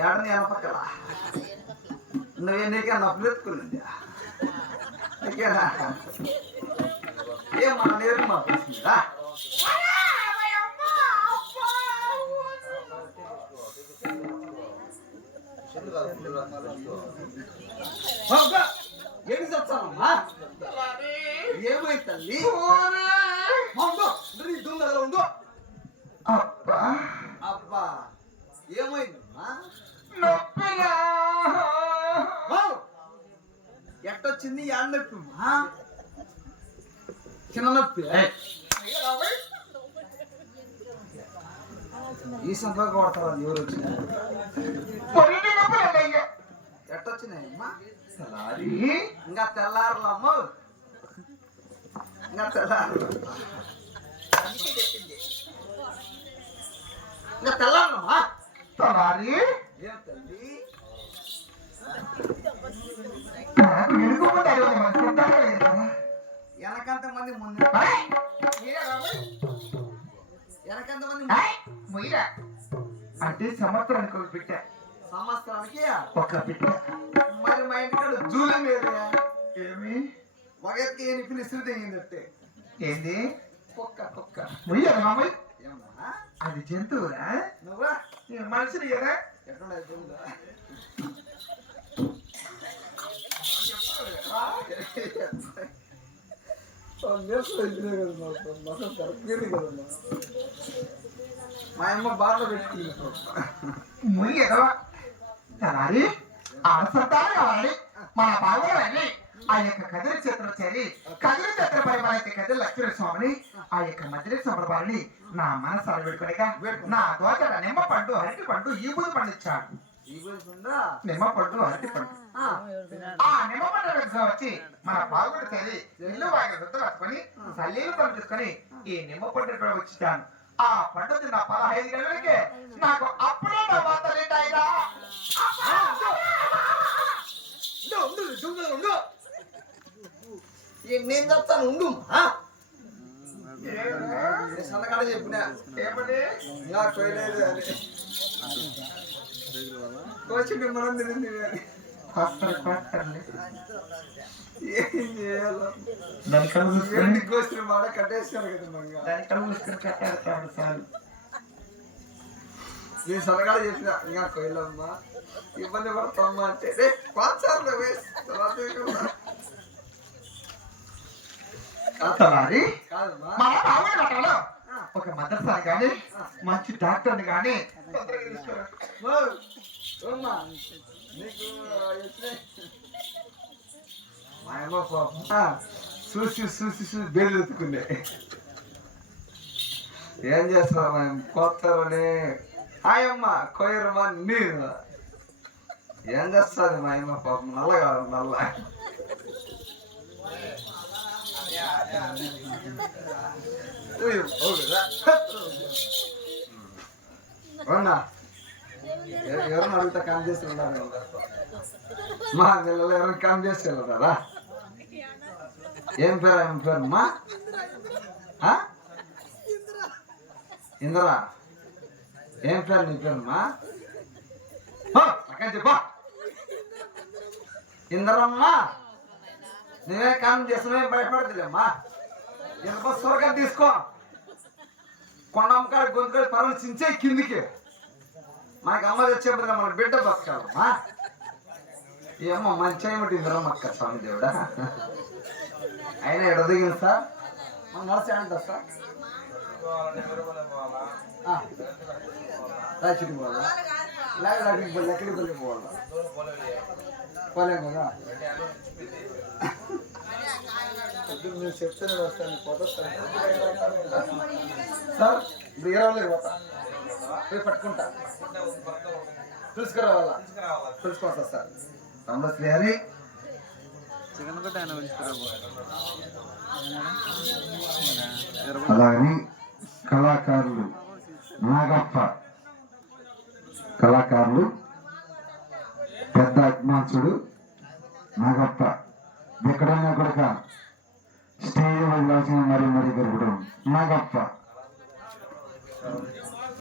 ఏడని ఎనపక్కల నువ్వు నీకే నొప్పులు ఎత్తుకున్నది నీకేనా ఏం మన నేరు మా తల్లి? ఉండు నీ దుంగలో ఉండు అబ్బా. అబ్బా ఏమైందమ్మా? నొప్పిరా! ఎట్టొచ్చింది యాడ్ నొప్పి చిన్న నొప్పి. ఈ సంపర్క కొడతారు అది ఎవరు వచ్చినా? ఎట్టొచ్చినాయమ్మా? సలారి. ఇంకా తెల్లారులమ్మ ఇంకా తెల్లారు ఇంకా వెనకంత మంది ముందు! వెనకంత మంది! మొయ్యరా? అంటే సంవత్సరానికి ఒక బిడ్డ. సంవత్సరానికి? ఒక బిడ్డ. మరి మా ఇంటికాడ జూలి మీద ఏమి? ఒకరికి ఏని పిలిచి తెగిందట్టే ఏంది? కుక్క కుక్క. మొయ్యరా మామయ్య? అది జంతువురా నువ్వా? ఈ మనుషులు కదా ఎట్లుండే జూలిదా మా అమ్మ బార్లో పెట్టుకుంది. మొయ్యరా సలారి ఆసంతాలు కావాలి. మన బావగారని ఆ యొక్క కదిరి చేతులు చేరి కదిరి చేతుల పరిమాణైతే కదిరి లక్ష్మీ స్వామిని ఆ యొక్క మధ్య స్వామి నా మనసాలు వేడుకొనిగా నా దోచల నిమ్మ పండు అరటి పండు ఈ బుద్ధి ఉందా నిమ్మ పండు అరటి పండు. ఆ, నిమ్మ పండు వచ్చి మన బాగుడు చేరి ఇల్లు వాగి రుద్ద కట్టుకొని సల్లీలు పంపించుకొని ఈ నిమ్మ పండు కూడా వచ్చిచ్చాను ఆ పండు తిన్న పదహైదు గంటలకి నాకు అప్పుడే నా వాత లేట్ అయినా ఉండు, ఉండు, ఉండు, ఉండు. ఏ, నేను చెప్తాను ఉండు. సన్నకాడ చెప్పిన. అని తిరిగింది కోసిన మాట కదా మంగ చాలు నేను సన్నకాడ చెప్పిన. ఇంకా కోయలమ్మా ఇబ్బంది పడతామ్మా అంటే. రే పాచారులో వేసి తర్వాత ఇక్కడ తలారి కాదమ్మా మన బాగుడు కట్టాలో ఒక మదర్సా గాని మంచి డాక్టర్ని గాని తొందరగా తీసుకురా. ఓ, ఓమ్మా, నీకు ఎట్లే? మా అమ్మ పాపం. ఆ, చూసి చూసి చూసి బేలు ఎత్తుకుండే ఏం చేస్తావు మా కొత్తలోనే ఆయమ్మ కొయ్యరమ్మా నేను ఏం చేస్తుంది మా అమ్మ పాపం? నల్లగా నల్ల. కదా. అవునా? ఎవరైనా ఎవరిని అడుగుతా కమ్ చేసి మా పిల్లలు ఎవరైనా కామ్ చేసి వెళ్ళారా ఏం పేరు ఏం పేరు మా ఆ? ఇందిరా. ఏం పేరు నీ పేరు మా అక్కడ చెప్పా. ఇందరమ్మా. నేనే కామ్ చేస్తున్నా భయపడదులేమ్మా ఎంత స్వర్గం తీసుకో కొండంకాడ గొంతుకాడ పనులు చించే కిందికి మనకి అమ్మ తెచ్చేప్పుడు మన బిడ్డ బతకాలమ్మా ఏమో మంచి ఏమిటి ఇంద్రమ్మక్క స్వామి దేవుడా అయినా ఎడదిగింది సార్ మన నర్స్ ఏంటా సార్ రాచికి పోవాలా లేకపోతే లక్కడికి పోయి పోవాలా పోలేం కదా పొద్దున్న మీరు చెప్తూనే వస్తాను పోతా సార్ ఇప్పుడు ఇరవై పోతా. పోయి పట్టుకుంటా. సార్? నమస్తే హరి అలాగని కళాకారులు నాగప్ప. కళాకారులు పెద్ద అజ్ఞాసుడు నాగప్ప. ఎక్కడైనా కూడా ಶ್ರೇಯ ವಿಲಾಸಿನ ಮರಿ ಮರಿದರು ಮಗಪ್ಪ